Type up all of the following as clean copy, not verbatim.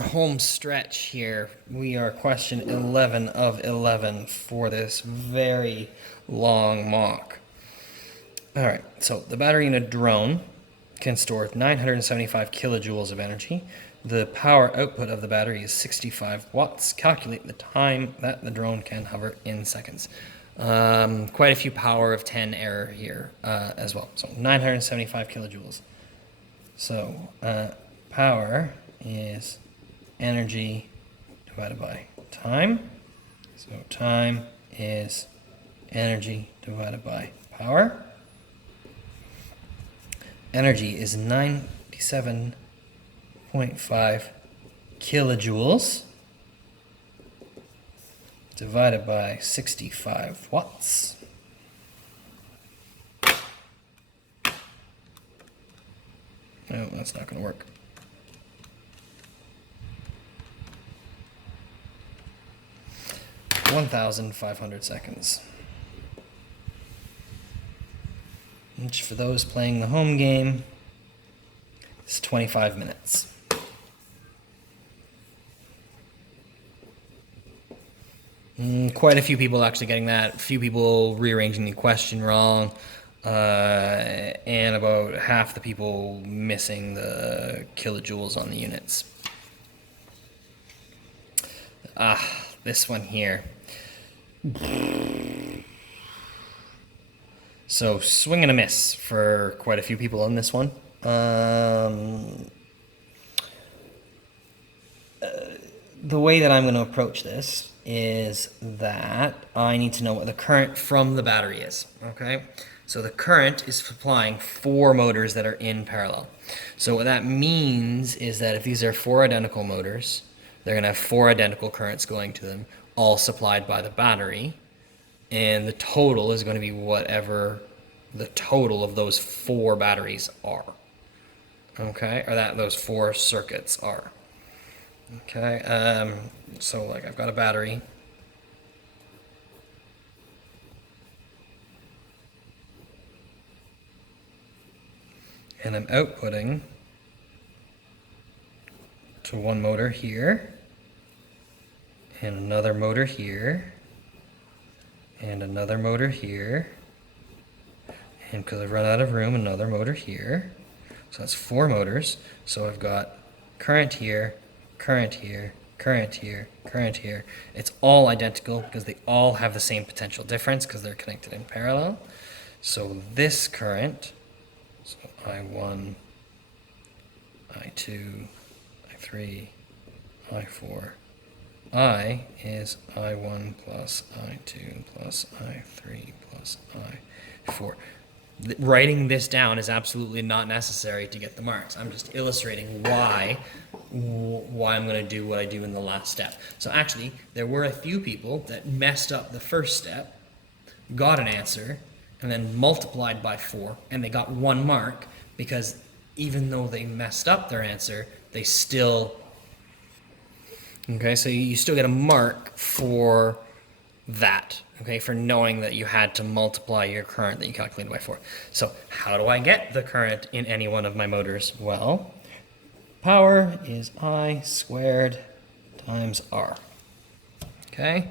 home stretch here. We are question 11 of 11 for this very long mock. All right, so the battery in a drone can store 975 kilojoules of energy. The power output of the battery is 65 watts. Calculate the time that the drone can hover in seconds. Quite a few power of 10 error here as well. So 975 kilojoules. So power is energy divided by time. So time is energy divided by power. Energy is 97.5 kilojoules divided by 65 watts. No, that's not going to work. $1,500 seconds. Which, for those playing the home game, is 25 minutes. Quite a few people actually getting that. A few people rearranging the question wrong. And about half the people missing the kilojoules on the units. This one here. So swing and a miss for quite a few people on this one. The way that I'm going to approach this is that I need to know what the current from the battery is, okay? So the current is supplying 4 motors that are in parallel. So what that means is that if these are 4 identical motors, they're going to have 4 identical currents going to them, all supplied by the battery, and the total is going to be whatever the total of those 4 batteries are, okay? Or that those 4 circuits are. Okay, so like I've got a battery. And I'm outputting to one motor here, and another motor here, and another motor here, and because I've run out of room, another motor here. So that's 4 motors. So I've got current here, current here, current here, current here. It's all identical because they all have the same potential difference because they're connected in parallel. So this current, so I1, I2, I3, I4, I is I1 plus I2 plus I3 plus I4. Writing this down is absolutely not necessary to get the marks. I'm just illustrating why I'm going to do what I do in the last step. So actually, there were a few people that messed up the first step, got an answer, and then multiplied by 4, and they got 1 mark because even though they messed up their answer, they still... Okay, so you still get a mark for that, okay, for knowing that you had to multiply your current that you calculated by 4. So how do I get the current in any one of my motors? Well, power is I squared times R. Okay,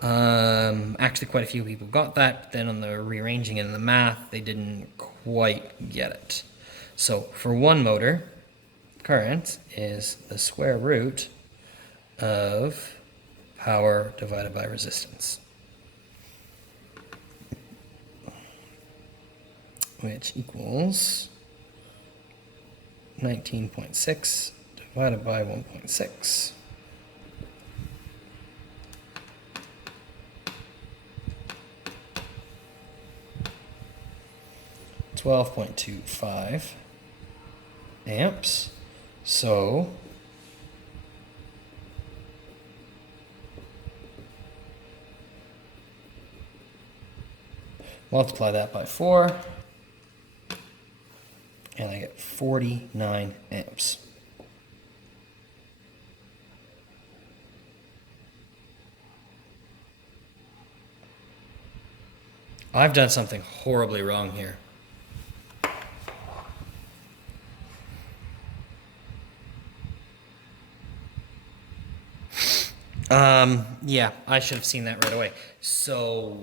actually quite a few people got that, but then on the rearranging and the math, they didn't quite get it. So for one motor, current is the square root of power divided by resistance, which equals 19.6 divided by 1.6. 12.25 amps. So multiply that by 4, and I get 49 amps. I've done something horribly wrong here. Yeah, I should have seen that right away. So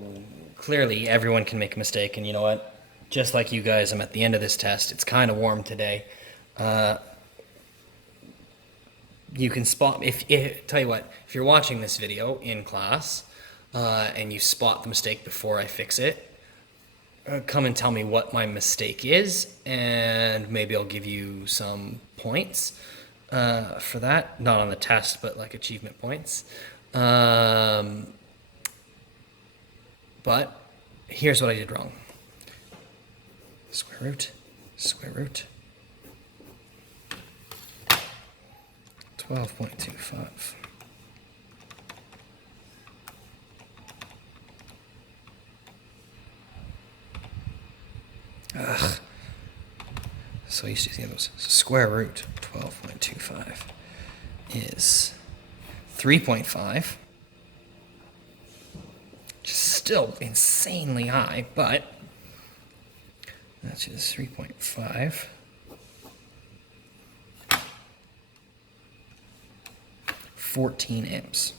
clearly everyone can make a mistake, and you know what? Just like you guys, I'm at the end of this test. It's kind of warm today. You can spot if tell you what, if you're watching this video in class and you spot the mistake before I fix it, come and tell me what my mistake is, and maybe I'll give you some points for that. Not on the test, but like achievement points. But here's what I did wrong. Square root, 12.25. Ugh. So used to using those. So square root 12.25 is 3.5. Still insanely high, but that's just 3.5. 14 amps.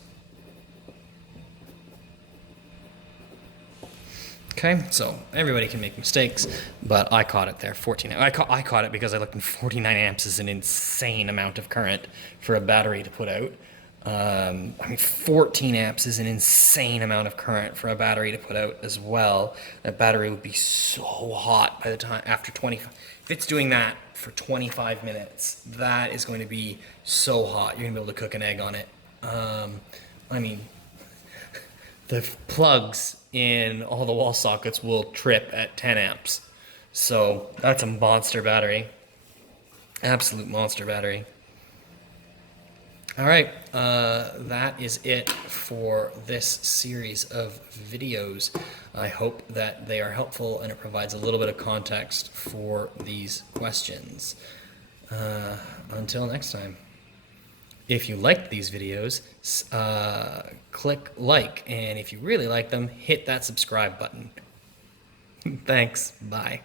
Okay, so everybody can make mistakes, but I caught it there, 14. I caught it because I looked, and 49 amps is an insane amount of current for a battery to put out. 14 amps is an insane amount of current for a battery to put out as well. That battery would be so hot by the time after 25. If it's doing that for 25 minutes, that is going to be so hot. You're gonna be able to cook an egg on it. The plugs in all the wall sockets will trip at 10 amps. So that's a monster battery. Absolute monster battery. All right, that is it for this series of videos. I hope that they are helpful and it provides a little bit of context for these questions. Until next time. If you liked these videos, click like, and if you really like them, hit that subscribe button. Thanks, bye.